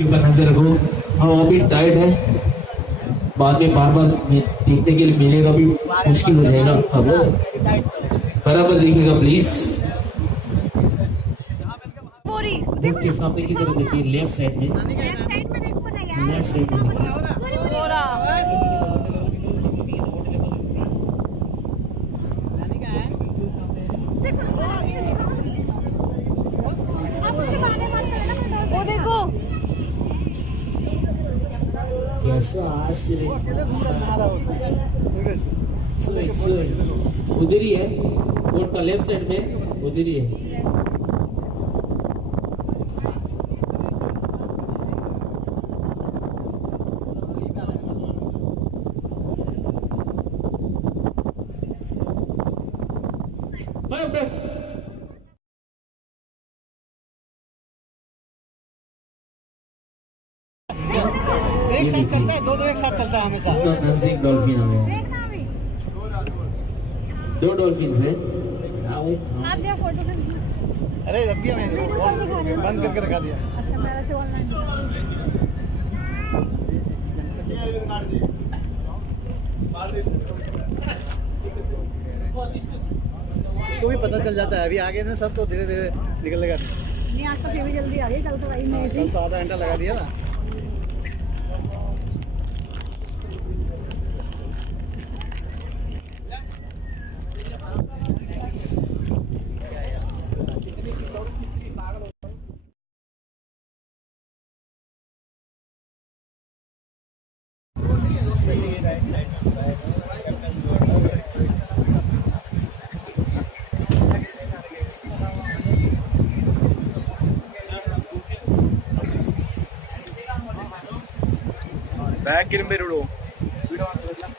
के ऊपर नजर रखो। हाँ अभी टाइट है, बाद में बार बार देखने के लिए मिलेगा भी मुश्किल हो जाएगा। अब बराबर देखिएगा प्लीज। बोर्ड के सामने की तरफ देखिए, लेफ्ट साइड में, लेफ्ट साइड में देखिए। वो देखो कैसा आज उधर ही है, बोर्ड का लेफ्ट साइड में उधर ही है। एक साथ चलता है, दो एक साथ चलता है हमेशा। नजदीक डॉल्फिन आ गया, दो डॉल्फिन है। अरे रख दिया मैंने, बंद करके रखा दिया। अच्छा मेरे से ऑनलाइन उसको भी पता चल जाता है, अभी आगे ना सब तो धीरे धीरे निकलेगा। नहीं आज तो फिर भी जल्दी आ गई, कल तो भाई नहीं थी। कल तो आधा घंटा लगा दिया ना। बैक किरण पे रुड़ो।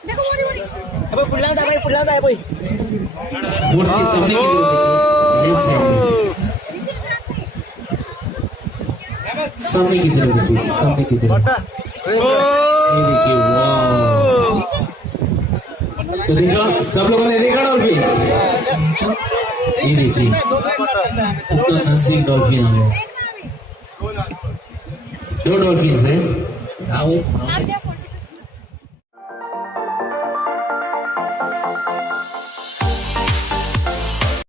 देखो बोरी बोरी अबे फुल्ला था भाई, फुल्ला था भाई। बोर्ड के सामने की तरफ देखिए, लेफ्ट साइड में, सामने की तरफ देखिए, सामने की तरफ। ये देखिए, वाह। तो देखा, सब लोगों ने देखा डॉल्फिन। ये देखिए, उतना नजदीक डॉल्फिन आ गया। दो डॉल्फिन है। आओ।